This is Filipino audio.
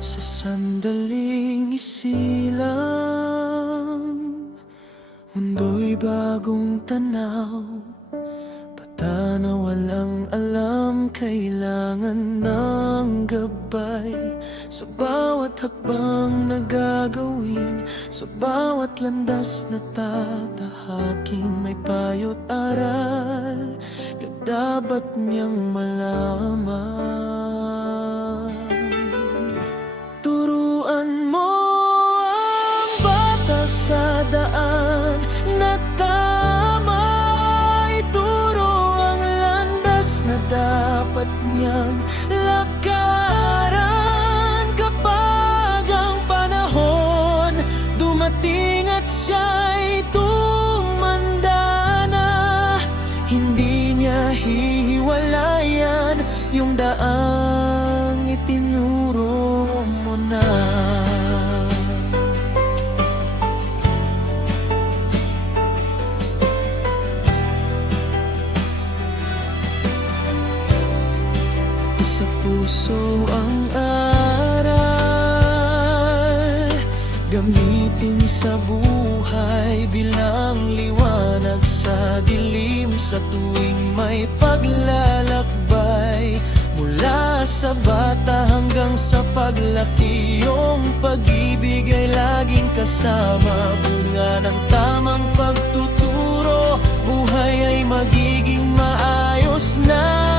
Sa sandaling isilang, mundo'y bagong tanaw. Bata na walang alam, kailangan ng gabay. Sa bawat hakbang na gagawin, sa bawat landas na tatahaking, may payo't aral na dapat niyang malaman. Turuan mo ang bata sa daan na tama, ituro ang landas na dapat niyang lakaran. Kapag ang panahon dumating at siya'y tumanda na, hindi niya hihiwalayan yung daang itinuro mo na. Sa puso ang aral, gamitin sa buhay bilang liwanag sa dilim. Sa tuwing may paglalakbay, mula sa bata hanggang sa paglaki, iyong pag-ibig ay laging kasama. Bunga ng tamang pagtuturo, buhay ay magiging maayos na.